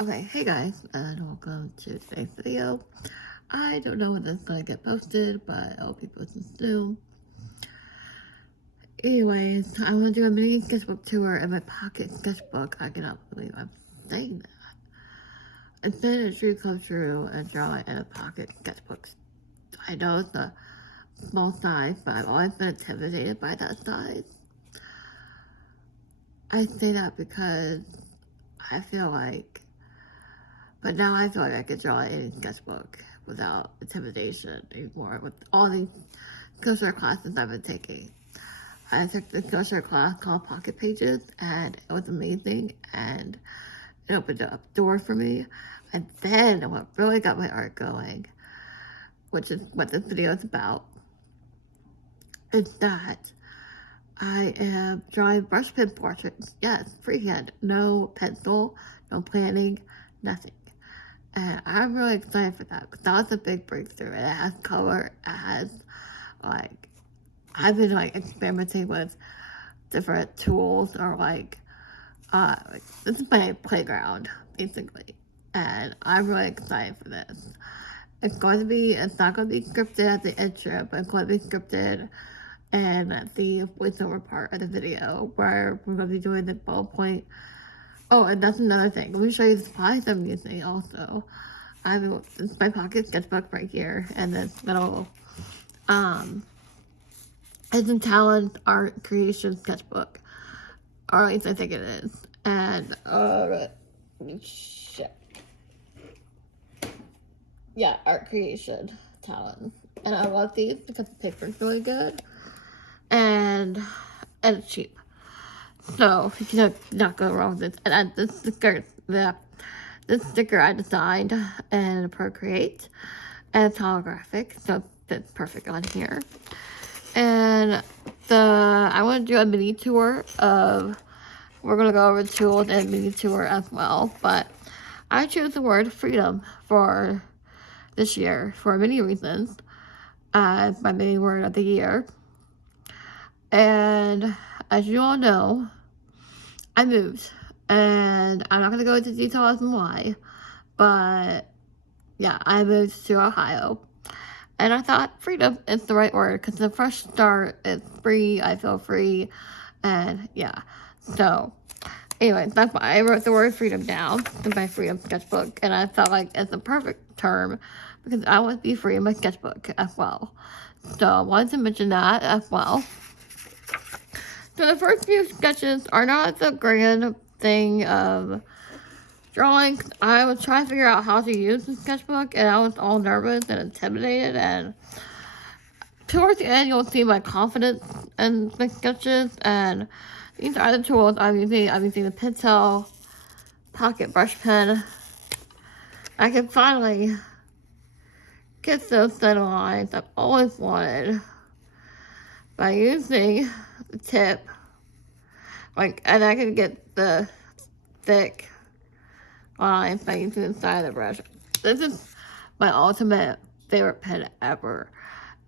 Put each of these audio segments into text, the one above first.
Okay, hey guys, and welcome to today's video. I don't know when this is going to get posted, but I hope you posted soon. Anyways, I want to do a mini sketchbook tour in my pocket sketchbook. I cannot believe I'm saying that. And then a dream come true and draw it in a pocket sketchbook. I know it's a small size, but I've always been intimidated by that size. I say that because I feel like, but now I feel like I could draw it in a sketchbook without intimidation anymore with all these Skillshare classes I've been taking. I took the Skillshare class called Pocket Pages, and it was amazing, and it opened up doors for me. And then what really got my art going, which is what this video is about, is that I am drawing brush pen portraits. Yes, freehand, no pencil, no planning, nothing. And I'm really excited for that because that was a big breakthrough. And it has color, it has like, I've been like experimenting with different tools or like this is my playground basically, and I'm really excited for this. It's not going to be scripted at the intro, but it's going to be scripted and the voiceover part of the video where we're going to be doing the ballpoint. Oh, and that's another thing. Let me show you the supplies I'm using also. This is my pocket sketchbook right here, and this little it's a talent art creation sketchbook, or at least I think it is. And shit. Yeah, art creation talent. And I love these because the paper's really good, and it's cheap. So you can not go wrong with this. And this sticker I designed in Procreate, and it's holographic, so it fits perfect on here. And I want to do a mini tour of, we're going to go over the tools and mini tour as well, but I chose the word freedom for this year for many reasons as my mini word of the year. And as you all know, I moved, and I'm not going to go into detail as to why, but yeah, I moved to Ohio. And I thought freedom is the right word because the fresh start is free. I feel free. And yeah. So, anyway, that's why I wrote the word freedom down in my freedom sketchbook. And I felt like it's a perfect term because I want to be free in my sketchbook as well. So, I wanted to mention that as well. So, the first few sketches are not the grand thing of drawing. I was trying to figure out how to use the sketchbook, and I was all nervous and intimidated, and towards the end you'll see my confidence in my sketches. And these are the tools I'm using. I'm using the Pentel pocket brush pen. I can finally get those center lines I've always wanted by using the tip, and I can get the thick lines by using the side of the brush. This is my ultimate favorite pen ever,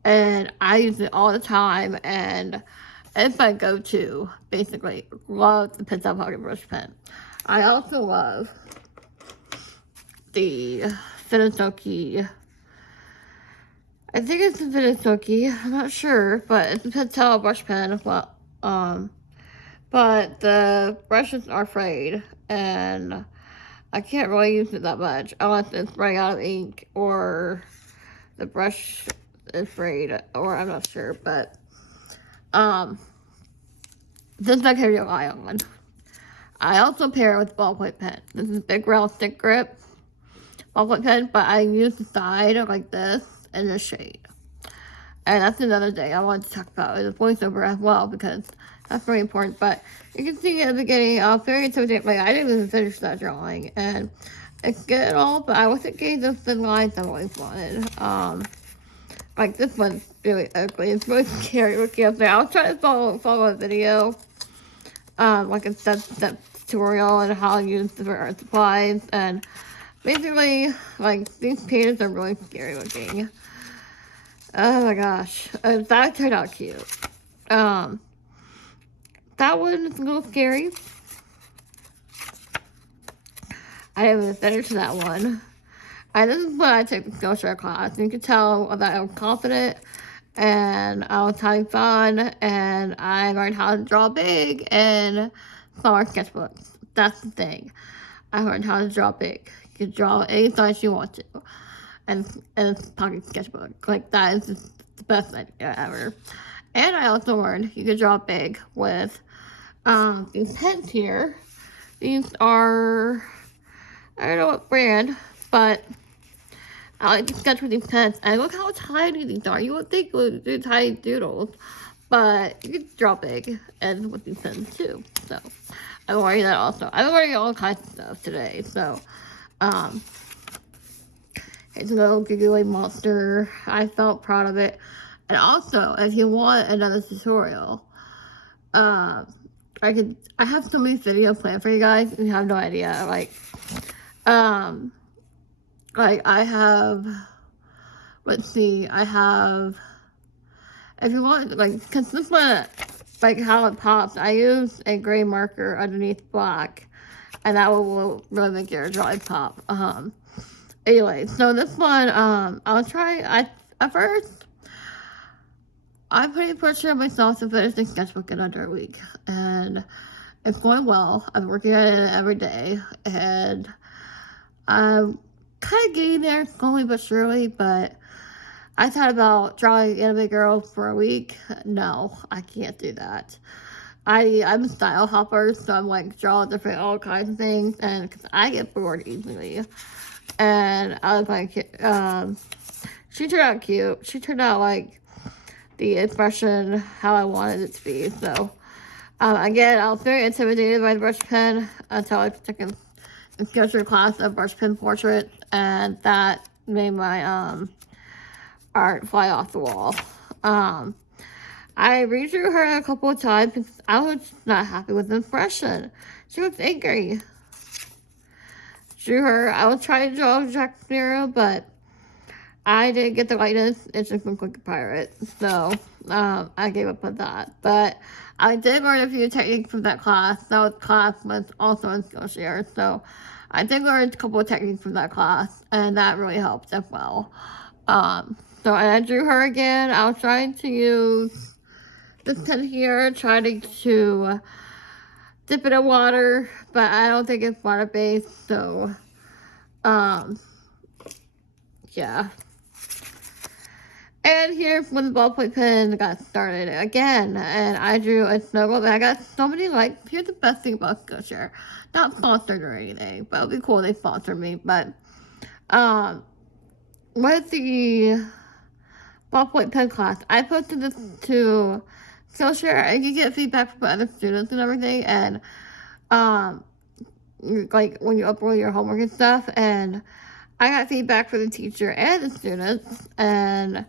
and I use it all the time, and it's my go-to, basically. Love the Pentel Pocket Brush Pen. I also love the Finisoki. I think it's the Finisoki, I'm not sure, but it's a Pentel brush pen as well. But the brushes are frayed, and I can't really use it that much unless it's running out of ink or the brush is frayed, or I'm not sure, but this I can rely on. I also pair it with ballpoint pen. This is a big round stick grip ballpoint pen, but I use the side like this in this shade. And that's another thing I wanted to talk about is the voiceover as well, because that's very important. But you can see at the beginning, I was very intimidated. Like, I didn't even finish that drawing, and it's good and all, but I wasn't getting those thin lines I always wanted. Like this one's really ugly. It's really scary looking up there. I was trying to follow a video, like a step tutorial on how to use different art supplies, and basically, like, these pages are really scary looking. Oh my gosh, that turned out cute. That one is a little scary. I didn't even finish that one. And this is when I took the Skillshare class. You could tell that I was confident and I was having fun and I learned how to draw big and smaller sketchbooks. That's the thing. I learned how to draw big. You can draw any size you want to. And it's pocket sketchbook. Like, that is just the best idea ever. And I also learned you can draw big with these pens here. These are, I don't know what brand, but I like to sketch with these pens. And look how tiny these are. You would think they're tiny doodles, but you can draw big and with these pens too. So I'm learning that also. I'm learning all kinds of stuff today. So it's a little giggly monster. I felt proud of it. And also, if you want another tutorial, I have so many videos planned for you guys. You have no idea. Like I have, let's see, I have, if you want, like, because this one, like how it pops, I use a gray marker underneath black, and that will really make your drawing pop. Anyway, so this one, I'll try, at first, I put a portrait of myself to finish the sketchbook in under a week, and it's going well. I'm working on it every day, and I'm kind of getting there slowly but surely, but I thought about drawing anime girl for a week. No, I can't do that. I'm a style hopper, so I'm like draw different all kinds of things, and because I get bored easily. And I was like, she turned out cute. She turned out like the expression how I wanted it to be. So again, I was very intimidated by the brush pen until I took a Sketchbook class of brush pen portrait, and that made my art fly off the wall. I redrew her a couple of times because I was not happy with the impression. She was angry. Drew her. I was trying to draw Jack Sparrow, but I didn't get the likeness. It just looked like a pirate. So I gave up on that. But I did learn a few techniques from that class. That class was also in Skillshare. So I did learn a couple of techniques from that class, and that really helped as well. So I drew her again. I was trying to use this pen here, trying to dip it in water, but I don't think it's water-based, so, yeah. And here's when the ballpoint pen got started again, and I drew a snowball, and I got so many likes. Here's the best thing about Skillshare. Not sponsored or anything, but it would be cool if they sponsored me, but, with the ballpoint pen class, I posted this to Skillshare, and you get feedback from other students and everything, and, like, when you upload your homework and stuff, and I got feedback from the teacher and the students, and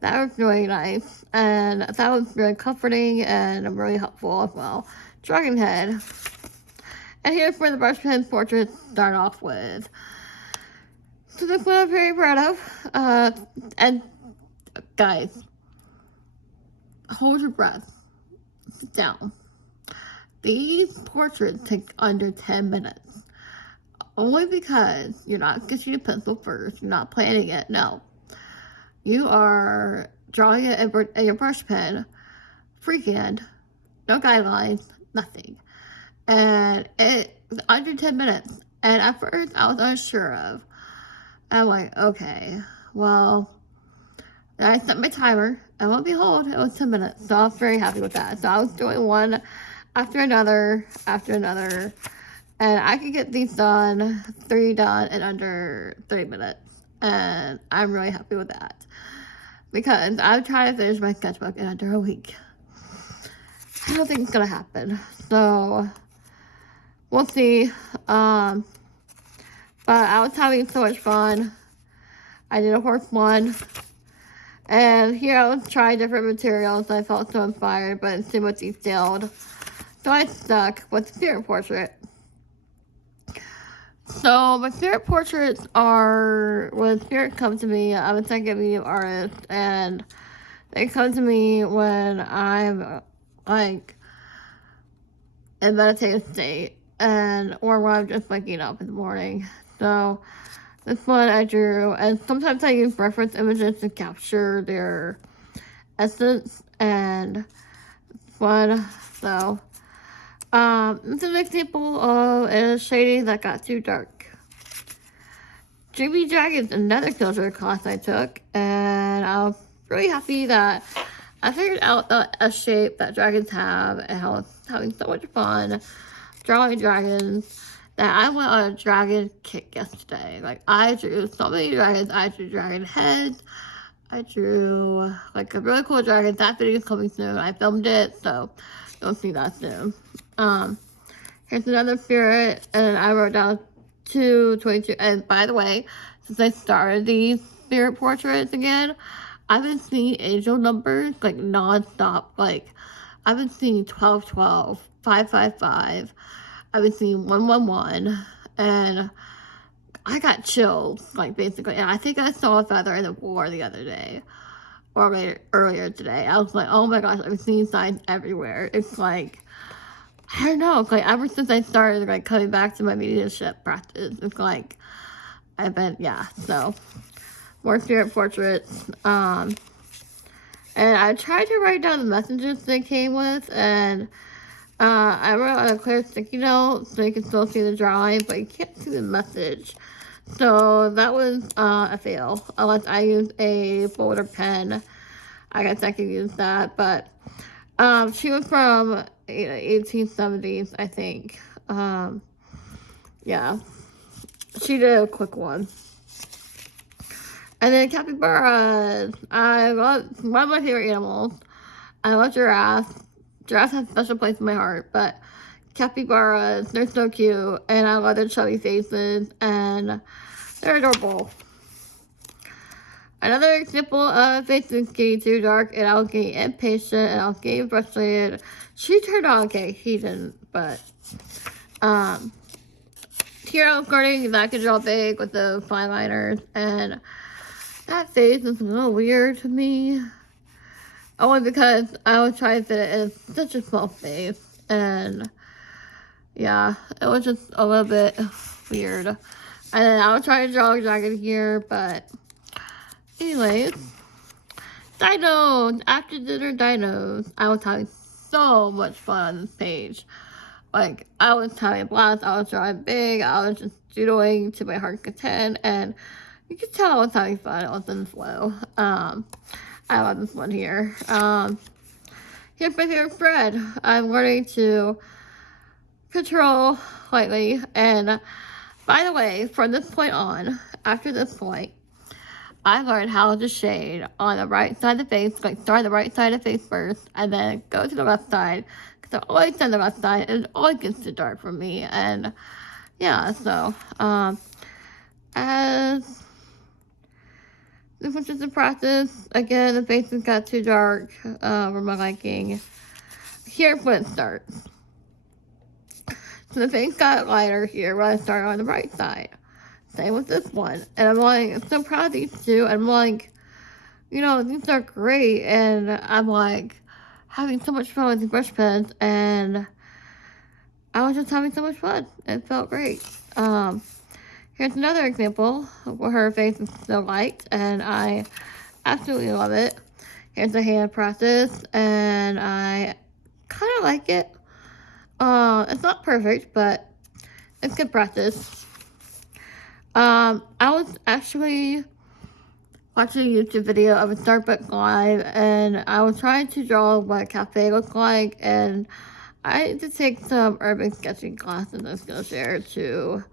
that was really nice, and that was really comforting and really helpful as well. Dragon head. And here's where the brush pen portraits start off with. So this one I'm very proud of. And guys, hold your breath. Sit down. These portraits take under 10 minutes. Only because you're not sketching a pencil first. You're not planning it. No. You are drawing it in your brush pen. Freehand. No guidelines. Nothing. And it's under 10 minutes. And at first, I was unsure of. I'm like, okay, well, I set my timer, and lo and behold, it was 10 minutes, so I was very happy with that. So I was doing one after another, and I could get these done, 3 done in under 3 minutes, and I'm really happy with that, because I'm trying to finish my sketchbook in under a week. I don't think it's gonna happen, so we'll see. But I was having so much fun. I did a horse one. And here I was trying different materials. I felt so inspired, but it's too much detailed. So I stuck with the spirit portrait. So my spirit portraits are, when spirits come to me, I'm a second medium artist. And they come to me when I'm, like, in meditative state. or when I'm just waking up in the morning. So this one I drew, and sometimes I use reference images to capture their essence, and one. So this is an example of a shading that got too dark. Dreamy Dragon's another filter class I took, and I was really happy that I figured out a shape that dragons have, and I was having so much fun drawing dragons that I went on a dragon kick yesterday. Like, I drew so many dragons. I drew dragon heads. I drew like a really cool dragon. That video is coming soon. I filmed it, so you'll see that soon. Here's another spirit, and I wrote down 222. And by the way, since I started these spirit portraits again, I've been seeing angel numbers like non-stop. Like, I've been seeing 1212, 555. I've been seeing 111, and I got chills, like, basically. And I think I saw a feather in the war the other day, or earlier today. I was like, oh my gosh, I'm seeing signs everywhere. It's like, I don't know, it's like ever since I started like coming back to my mediumship practice, it's like I've been, yeah. So more spirit portraits. And I tried to write down the messages they came with, and I wrote on a clear sticky note so you can still see the drawing, but you can't see the message. So that was a fail. Unless I used a folder pen, I guess I could use that. But she was from 1870s, I think. Yeah, she did a quick one. And then capybaras. I love one of my favorite animals. I love giraffes. Giraffes have a special place in my heart, but capybaras, they're so cute, and I love their chubby faces, and they're adorable. Another example of faces getting too dark, and I was getting impatient, and I was getting frustrated. She turned out okay, he didn't, but here I was starting that I could draw big with the fine liners, and that face is a little weird to me. Only because I was trying to fit it in such a small space, and yeah, it was just a little bit weird. And then I was trying to draw a dragon here, but anyways, dinos. After dinner dinos. I was having so much fun on this page. Like, I was having a blast. I was drawing big. I was just doodling to my heart's content, and you could tell I was having fun. It was in the flow. I love this one here. Here's my favorite spread. I'm learning to control lightly, and by the way, from this point on, after this point, I learned how to shade on the right side of the face, like start the right side of the face first, and then go to the left side, because I always on the left side, and it always gets too dark for me, and yeah, so, as this was just a practice, again, the faces got too dark, for my liking. Here's when it starts. So the face got lighter here when I started on the right side. Same with this one. And I'm like, I'm so proud of these two. I'm like, you know, these are great. And I'm like, having so much fun with the brush pens. And I was just having so much fun. It felt great. Here's another example where her face is so light. And I absolutely love it. Here's the hand process. And I kind of like it. It's not perfect, but it's good practice. I was actually watching a YouTube video of a Starbucks live, and I was trying to draw what a cafe looks like, and I had to take some urban sketching classes on Skillshare to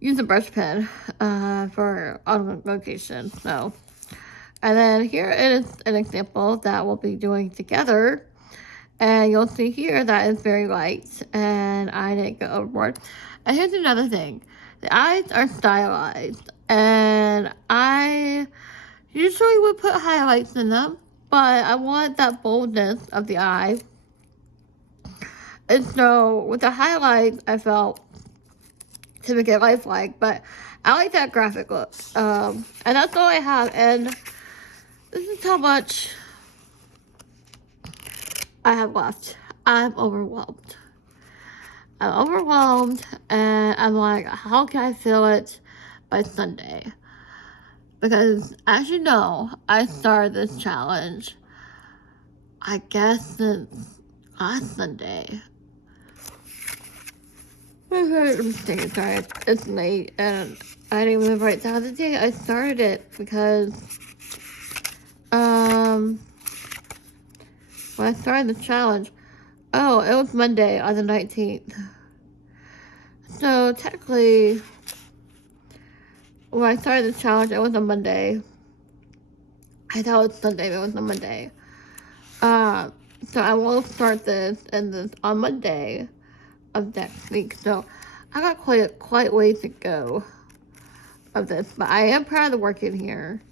use a brush pen for on location. So, and then here is an example that we'll be doing together. And you'll see here that it's very light, and I didn't go overboard. And here's another thing. The eyes are stylized, and I usually would put highlights in them, but I want that boldness of the eye. And so with the highlights, I felt to make it lifelike, but I like that graphic look. And that's all I have, and this is how much I have left. I'm overwhelmed. I'm overwhelmed, and I'm like, how can I feel it by Sunday? Because, as you know, I started this challenge, I guess, since last Sunday. I'm sorry, it's late, and I didn't even write down the date I started it, because, when I started the challenge, oh, it was Monday on the 19th. So, technically, when I started the challenge, it was on Monday. I thought it was Sunday, but it was on Monday. So I will start this on Monday of next week. So I got quite ways to go of this, but I am proud of the work in here.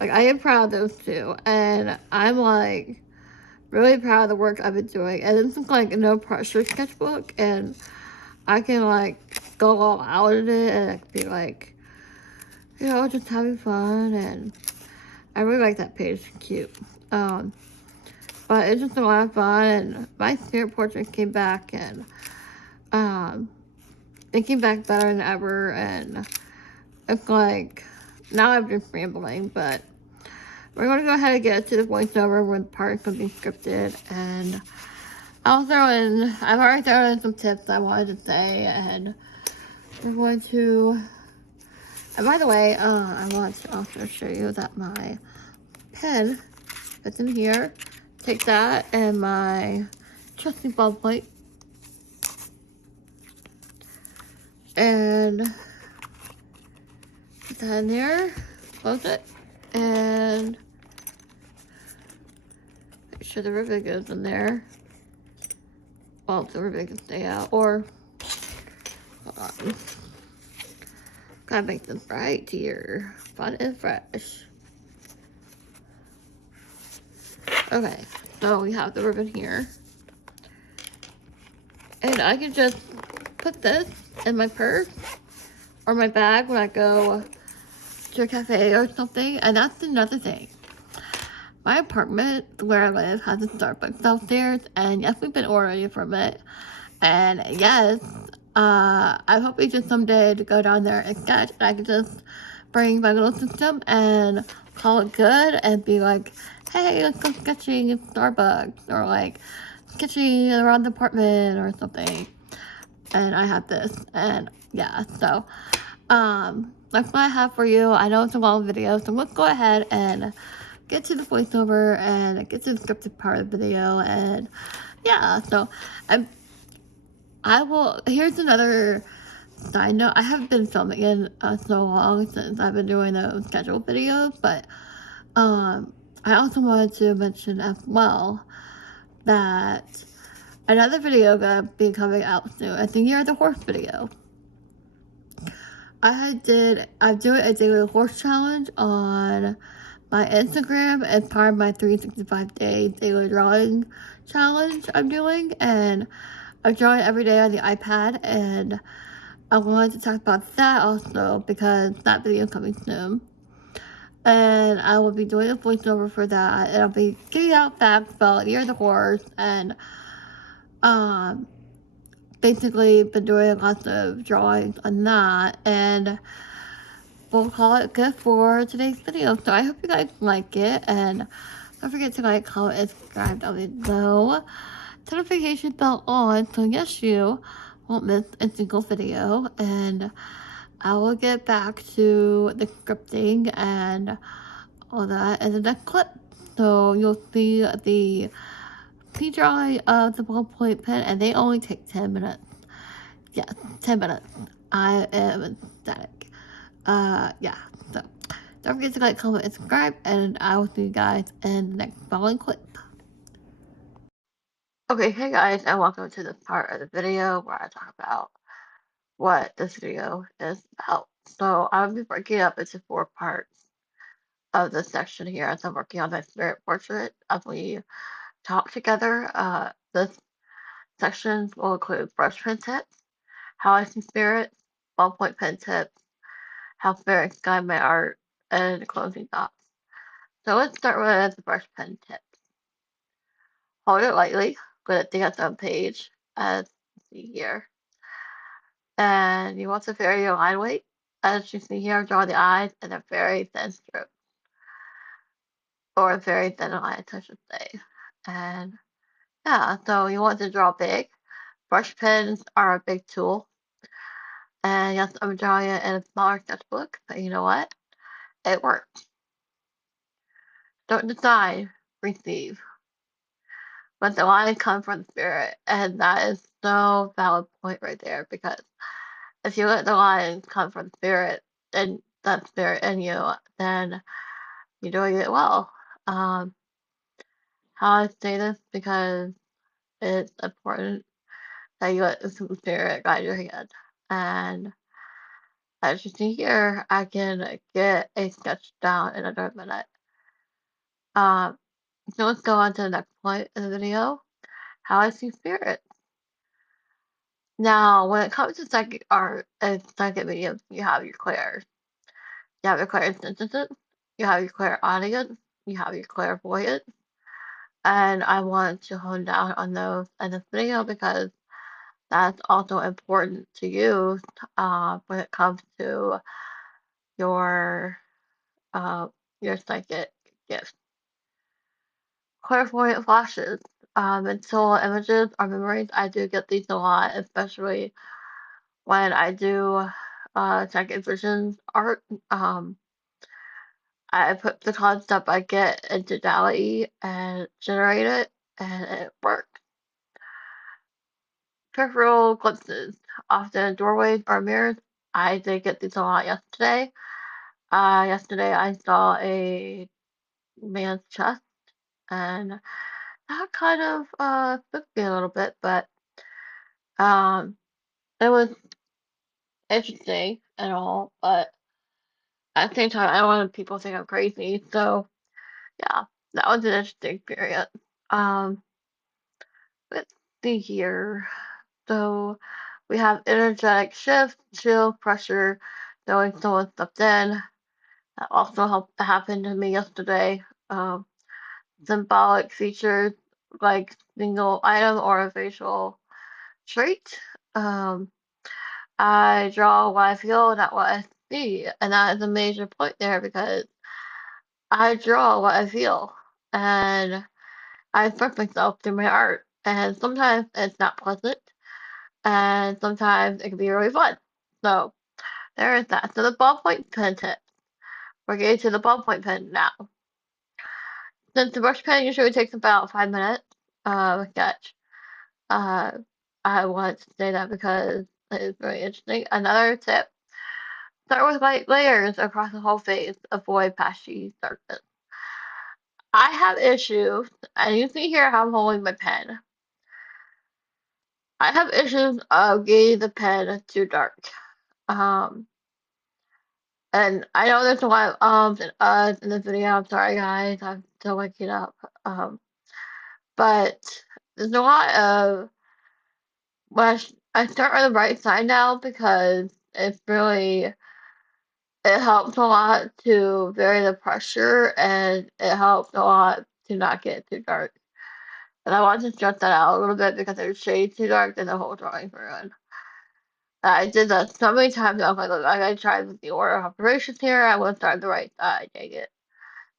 Like, I am proud of those two, and I'm like really proud of the work I've been doing. And this is like a no pressure sketchbook, and I can like go all out in it and be like, you know, just having fun. And I really like that page. It's cute. But it's just a lot of fun, and my spirit portrait came back, and it came back better than ever. And it's like, now I'm just rambling, but we're going to go ahead and get to the voiceover when the part's going to be scripted. And I've already thrown in some tips I wanted to say, and we're going to, and by the way, I want to also show you that my pen that's in here, take that and my trusty ballpoint, and put that in there, close it, and make sure the ribbon goes in there. Well, the ribbon can stay out, or, hold on. Gotta make this bright here, fun and fresh. Okay, so we have the ribbon here. And I can just put this in my purse or my bag when I go to a cafe or something. And that's another thing. My apartment where I live has a Starbucks downstairs, and yes, we've been ordering it from it. And yes, I'm hoping just someday to go down there and sketch, and I can just bring my little system and call it good and be like, hey, let's go sketching at Starbucks, or like sketching around the apartment or something. And I have this, and yeah, so that's what I have for you. I know it's a long video, so let's go ahead and get to the voiceover and get to the scripted part of the video. And yeah, so here's another side note. I haven't been filming in so long since I've been doing those scheduled videos, but I also wanted to mention as well that another video gonna be coming out soon. I think you're the horse video. I'm doing a daily horse challenge on my Instagram as part of my 365-day daily drawing challenge I'm doing, and I'm drawing every day on the iPad, and I wanted to talk about that also because that video is coming soon. And I will be doing a voiceover for that, and I'll be giving out facts about Year of the Horse, and basically been doing lots of drawings on that, and we'll call it good for today's video. So I hope you guys like it, and don't forget to like, comment, and subscribe down below. Notification bell on, so yes, you won't miss a single video. And I will get back to the scripting and all that in the next clip. So you'll see the pre-drawing of the ballpoint pen, and they only take 10 minutes. Yeah, 10 minutes. I am ecstatic. Yeah, so don't forget to like, comment, and subscribe, and I will see you guys in the next following clip. Okay, hey guys, and welcome to the part of the video where I talk about what this video is about. So I'll be breaking it up into 4 parts of this section here as I'm working on my spirit portrait as we talk together. This section will include brush pen tips, how I see spirits, ballpoint pen tips, how spirits guide my art, and closing thoughts. So let's start with the brush pen tips. Hold it lightly, let it think its own page, as you see here. And you want to vary your line weight. As you see here, I'm drawing the eyes and a very thin stroke, or a very thin line, I should say. And yeah, so you want to draw big. Brush pens are a big tool. And yes, I'm drawing it in a smaller sketchbook, but you know what? It works. Don't decide, receive. Let the line come from the spirit. And that is so valid point right there, because if you let the line come from the spirit and that spirit in you, then you're doing it well. Um, how I say this because it's important that you let the spirit guide your hand. And as you see here, I can get a sketch down in under a minute. Um, so let's go on to the next point in the video, how I see spirit. Now, when it comes to psychic art and psychic mediums, you have your clairs. You have your clairsentience, you have your clairaudience, you have your clairvoyance, and I want to hone down on those in this video because that's also important to use when it comes to your uh, your psychic gifts. Clairvoyant flashes. And soul images or memories, I do get these a lot, especially when I do psychic visions art. I put the concept I get into DALL-E and generate it, and it works. Peripheral glimpses, often doorways or mirrors. I did get these a lot yesterday. Yesterday I saw a man's chest, and that kind of spooked me a little bit, but um, it was interesting and all, but at the same time, I don't want people to think I'm crazy, so yeah, that was an interesting experience. Um, let's see here. So we have energetic shift, chill, pressure, knowing someone stepped in. That also helped happen to me yesterday. Symbolic features like single item or a facial trait. Um, I draw what I feel, not what I see, and that is a major point there because I draw what I feel, and I express myself through my art. And sometimes it's not pleasant, and sometimes it can be really fun. So there is that. So the ballpoint pen tip. We're getting to the ballpoint pen now. Since the brush pen usually takes about 5 minutes sketch, uh, I want to say that because it is very interesting. Another tip: start with light layers across the whole face. Avoid patchy surface. I have issues, and you see here how I'm holding my pen. I have issues of getting the pen too dark. Um, and I know there's a lot of ums and uhs in this video. I'm sorry, guys. I'm still waking up. Um, but there's a lot of when I start on the right side now because it's really it helps a lot to vary the pressure and it helps a lot to not get too dark. And I want to stress that out a little bit because if it's shade too dark, then the whole drawing's ruined. I did that so many times. I was like, look, I gotta try with the order of operations here. I want to start on the right side. Dang it.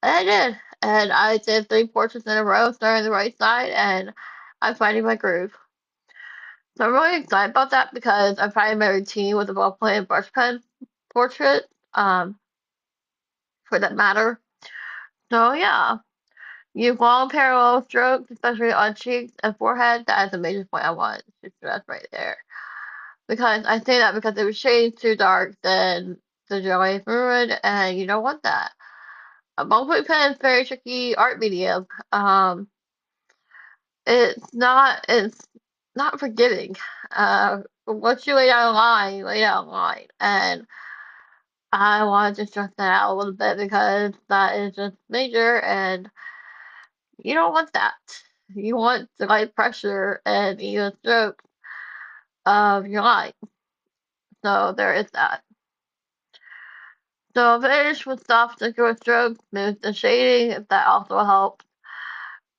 And I did. And I did 3 portraits in a row, starting on the right side, and I'm finding my groove. So I'm really excited about that because I'm finding my routine with the ballpoint and brush pen portrait, for that matter. So yeah, use long parallel strokes, especially on cheeks and forehead. That is a major point I want to stress right there. Because I say that because if it shades too dark, then the joy is ruined, and you don't want that. A ballpoint pen is a very tricky art medium. It's not forgiving. Once you lay down a line, you lay down a line, and I wanted to stress that out a little bit because that is just major, and you don't want that. You want the light pressure and even strokes of your line. So there is that. So finish with soft circular strokes, smooth the shading, if that also helps.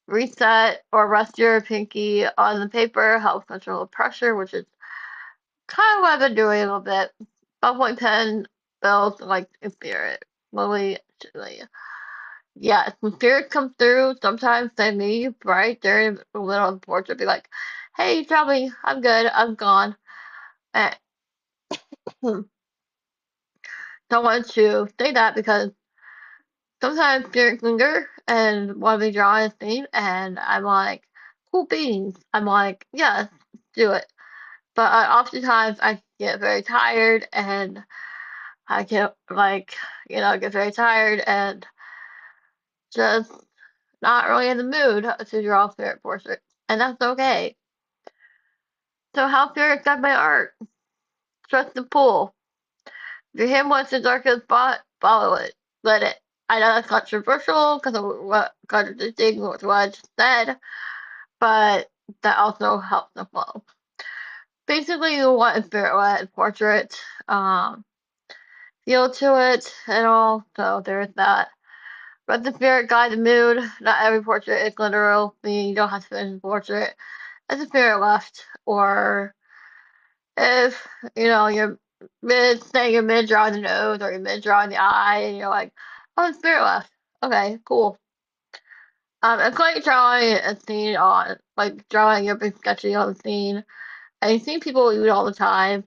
Reset or rest your pinky on the paper helps control the pressure, which is kind of what I've been doing a little bit. Ballpoint pen builds like a spirit. Slowly, actually. Yeah, when spirits come through, sometimes they leave right there in the middle of the portrait, be like, "Hey, tell me, I'm good, I'm gone." And don't want to say that because sometimes spirits linger and want to be drawn a scene, and I'm like, "Cool beans." I'm like, "Yes, do it." But oftentimes I get very tired and I get like, get very tired and just not really in the mood to draw spirit portraits. And that's okay. So how spirits guide my art? Trust the pool. If your hand wants the darkest spot, follow it. Let it. I know that's controversial because of what contradicting with what I just said, but that also helps the flow. Basically, you want a spirit-led portrait, um, feel to it and all. So there's that. Let the spirit guide the mood. Not every portrait is literal, meaning you don't have to finish the portrait as the spirit left. Or if, you're saying you're mid drawing the nose or you're mid drawing the eye and you're like, oh, the spirit left. Okay, cool. It's like drawing a scene on, like drawing your big sketchy on the scene. And you see people do it all the time.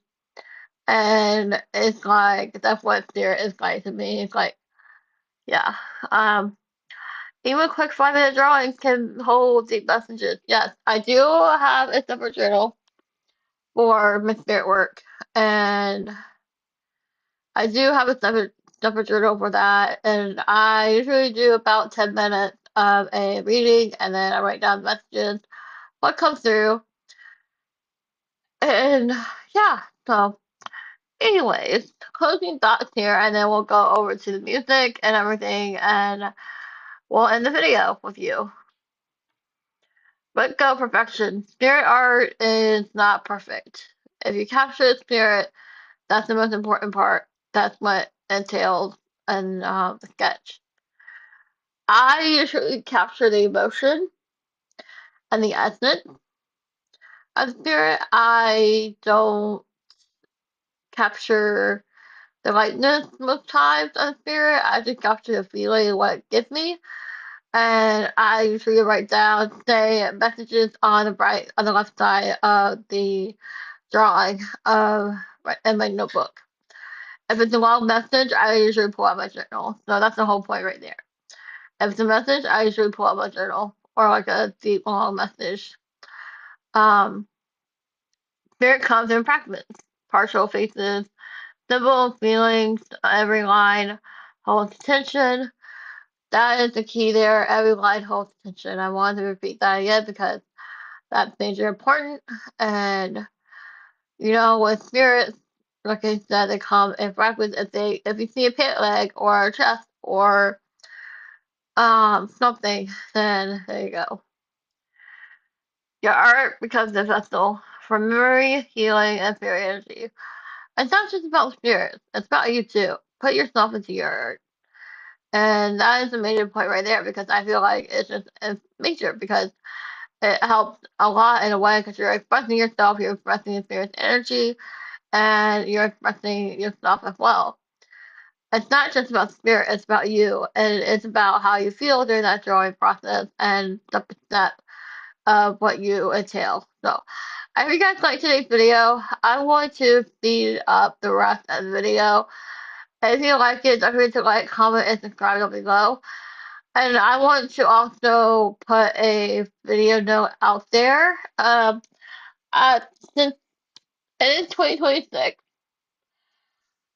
And it's like, that's what spirit is like to me. It's like, yeah. Um, Even quick 5-minute drawings can hold deep messages. Yes, I do have a separate journal for my spirit work, and I do have a separate journal for that. And I usually do about 10 minutes of a reading, and then I write down messages, what comes through, and yeah. So, anyways, closing thoughts here, and then we'll go over to the music and everything, and we'll end the video with you. Let go perfection. Spirit art is not perfect. If you capture the spirit, that's the most important part. That's what entails in the sketch. I usually capture the emotion and the essence of spirit. I don't capture the lightness most times of spirit. I just capture the feeling of what it gives me. And I usually write down, say, messages on the left side of the drawing in my notebook. If it's a long message, I usually pull out my journal. So that's the whole point right there. If it's a message, I usually pull out my journal or like a deep long message. Um, Spirit comes in fragments, partial faces, simple feelings. Every line holds attention. That is the key there. Every line holds attention. I wanted to repeat that again because that's major important. And with spirits, like I said, they come in fragments. If you see a pant leg or a chest or something, then there you go. Your art becomes a vessel for memory, healing, and spirit energy. It's not just about spirits; it's about you too. Put yourself into your art, and that is a major point right there because I feel like it's major because it helps a lot in a way because you're expressing yourself, you're expressing your spirit's energy, and you're expressing yourself as well. It's not just about spirit, it's about you, and it's about how you feel during that drawing process and step of what you entail. So, I hope you guys liked today's video. I'm going to speed up the rest of the video. If you like it, don't forget to like, comment, and subscribe down below. And I want to also put a video note out there. Uh, since it is 2026,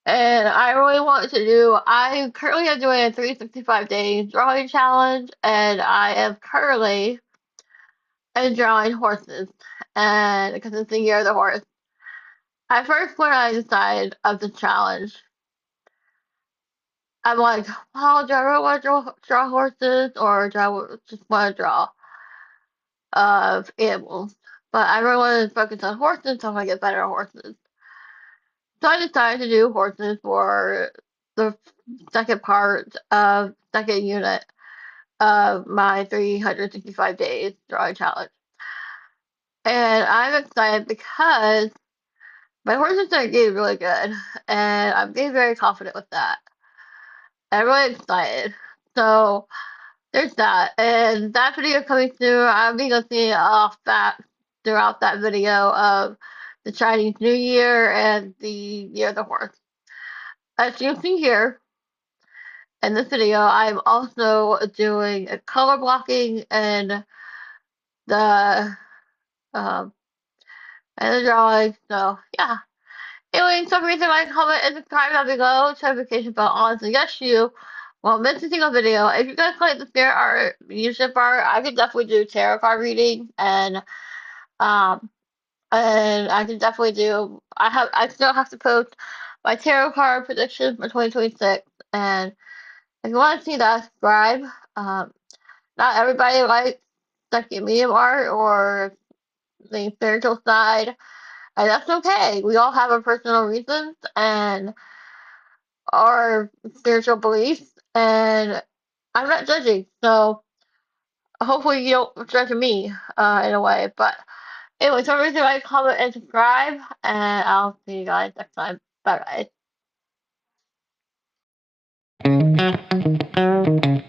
and I really want to I currently am doing a 365-day drawing challenge, and I am currently drawing horses, and because it's the year of the horse. At first, when I decided of the challenge, I'm like, well, do I really want to draw horses, or do I just want to draw of animals? But I really wanted to focus on horses, so I get better at horses. So I decided to do horses for the second unit of my 365 days drawing challenge. And I'm excited because My horses are getting really good, and I'm getting very confident with that. I'm really excited. So there's that, and that video coming through. I'll be listening off that throughout that video of the Chinese New Year and the Year of the Horse. As you can see here in this video, I'm also doing a color blocking the um and the drawing. So yeah. Anyway, some reason like comment and subscribe down below, notification bell on so yes you won't miss a single video. If you guys like the spirit art music art, I could definitely do tarot card reading um and I can definitely do I still have to post my tarot card prediction for 2026 and if you want to see that subscribe. Um Not everybody likes like the medium art or the spiritual side. And that's okay. We all have our personal reasons and our spiritual beliefs, and I'm not judging. So hopefully you don't judge me in a way. But anyway, so remember to like, comment, and subscribe, and I'll see you guys next time. Bye, guys.